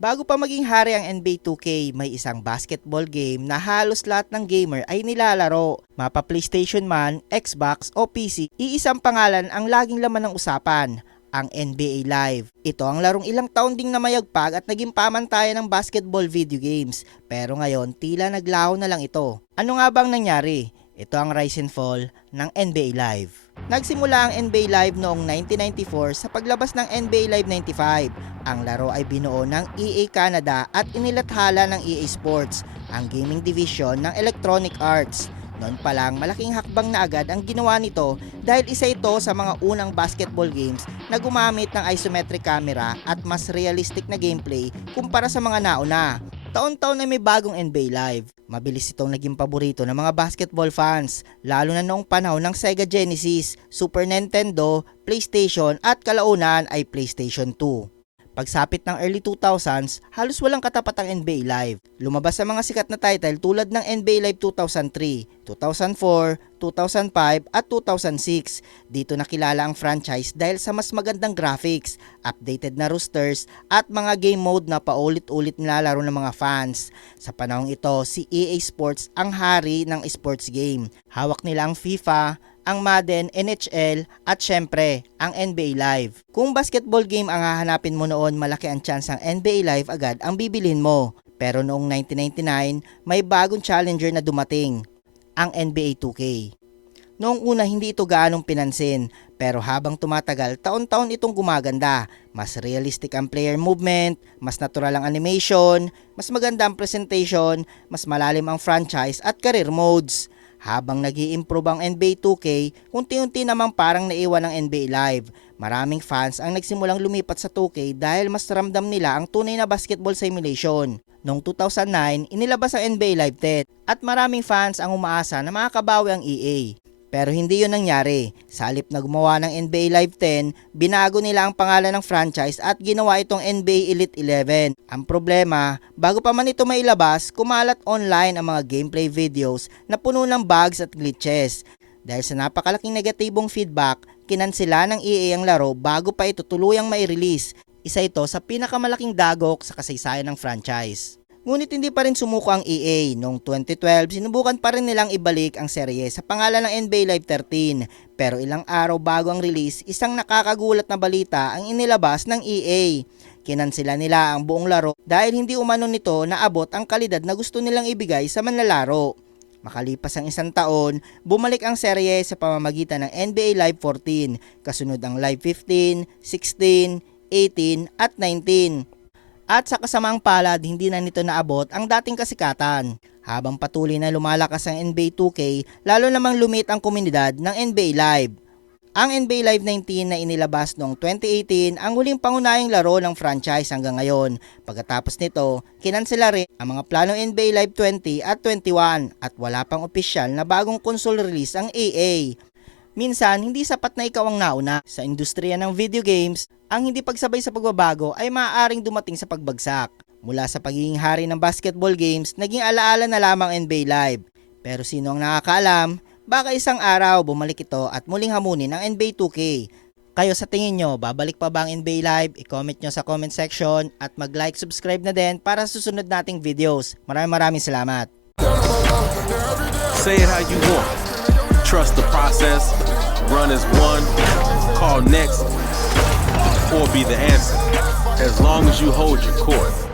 Bago pa maging hari ang NBA 2K, may isang basketball game na halos lahat ng gamer ay nilalaro. Mapa PlayStation man, Xbox o PC, iisang pangalan ang laging laman ng usapan, ang NBA Live. Ito ang larong ilang taon ding namayagpag at naging pamantayan ng basketball video games. Pero ngayon, tila naglaho na lang ito. Ano nga bang nangyari? Ito ang rise and fall ng NBA Live. Nagsimula ang NBA Live noong 1994 sa paglabas ng NBA Live 95. Ang laro ay binuo ng EA Canada at inilathala ng EA Sports, ang gaming division ng Electronic Arts. Noon pa lang malaking hakbang na agad ang ginawa nito dahil isa ito sa mga unang basketball games na gumamit ng isometric camera at mas realistic na gameplay kumpara sa mga nauna. Taon-taon na may bagong NBA Live. Mabilis itong naging paborito ng mga basketball fans, lalo na noong panahon ng Sega Genesis, Super Nintendo, PlayStation at kalaunan ay PlayStation 2. Pagsapit ng early 2000s, halos walang katapat ang NBA Live. Lumabas sa mga sikat na title tulad ng NBA Live 2003, 2004, 2005 at 2006. Dito nakilala ang franchise dahil sa mas magandang graphics, updated na rosters at mga game mode na paulit-ulit nilalaro ng mga fans. Sa panahong ito, si EA Sports ang hari ng sports game. Hawak nila ang FIFA, ang Madden, NHL at syempre ang NBA Live. Kung basketball game ang hahanapin mo noon, malaki ang chance ang NBA Live agad ang bibilhin mo. Pero noong 1999, may bagong challenger na dumating, ang NBA 2K. Noong una hindi ito gaanong pinansin, pero habang tumatagal, taon-taon itong gumaganda. Mas realistic ang player movement, mas natural ang animation, mas maganda ang presentation, mas malalim ang franchise at career modes. Habang nag-i-improve ang NBA 2K, unti-unti namang parang naiwan ng NBA Live. Maraming fans ang nagsimulang lumipat sa 2K dahil mas ramdam nila ang tunay na basketball simulation. Noong 2009, inilabas ang NBA Live 10 at maraming fans ang umaasa na makakabawi ang EA. Pero hindi yun nangyari. Sa halip na gumawa ng NBA Live 10, binago nila ang pangalan ng franchise at ginawa itong NBA Elite 11. Ang problema, bago pa man ito mailabas, kumalat online ang mga gameplay videos na puno ng bugs at glitches. Dahil sa napakalaking negatibong feedback, kinansela ng EA ang laro bago pa ito tuluyang mai-release. Isa ito sa pinakamalaking dagok sa kasaysayan ng franchise. Ngunit hindi pa rin sumuko ang EA. Noong 2012, sinubukan pa rin nilang ibalik ang serye sa pangalan ng NBA Live 13. Pero ilang araw bago ang release, isang nakakagulat na balita ang inilabas ng EA. Kinansela nila ang buong laro dahil hindi umano nito naabot ang kalidad na gusto nilang ibigay sa manlalaro. Makalipas ang isang taon, bumalik ang serye sa pamamagitan ng NBA Live 14, kasunod ang Live 15, 16, 18 at 19. At sa kasamaang palad, hindi na nito naabot ang dating kasikatan. Habang patuloy na lumalakas ang NBA 2K, lalo namang lumit ang komunidad ng NBA Live. Ang NBA Live 19 na inilabas noong 2018 ang huling pangunahing laro ng franchise hanggang ngayon. Pagkatapos nito, kinansela rin ang mga planong NBA Live 20 at 21 at wala pang opisyal na bagong console release ang EA. Minsan, hindi sapat na ikaw ang nauna. Sa industriya ng video games, ang hindi pagsabay sa pagbabago ay maaaring dumating sa pagbagsak. Mula sa pagiging hari ng basketball games, naging alaala na lamang NBA Live. Pero sino ang nakakaalam, baka isang araw bumalik ito at muling hamunin ang NBA 2K. Kayo sa tingin nyo, babalik pa ba ang NBA Live? I-comment nyo sa comment section at mag-like, subscribe na din para sa susunod nating videos. Maraming salamat. Say it how you want. Trust the process. Run as one. Call next. Or be the answer. As long as you hold your court.